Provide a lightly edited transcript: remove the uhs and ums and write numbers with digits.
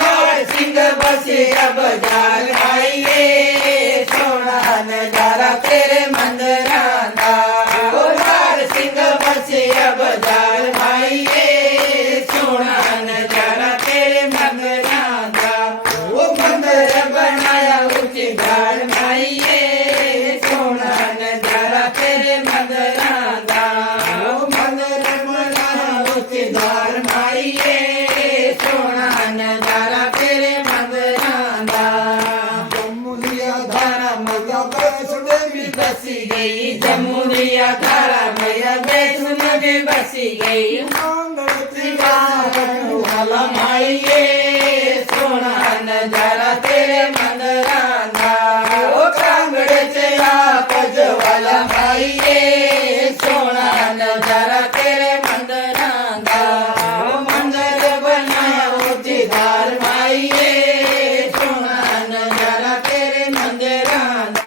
बार सिंह बसिया बाजार आइए सोना नजारा तेरे मंदिरा दा बार सिंह बसिया बाजार आइए सोना नजारा तेरे मंदिरा दा वो मंदिर बनाया ऊंची घाट आइए सोना नजारा तेरे मंदिरा दा वो मंदिर बनाया ऊंची घाट आइए सोना नजारा तेरे मंदिरा दा जमुनिया धारा मैया वैष्णो देवी बसी गई जमुनिया धारा मैया वैष्णो में बसी गई वाला माइये सोना नजारा तेरे मंदिरा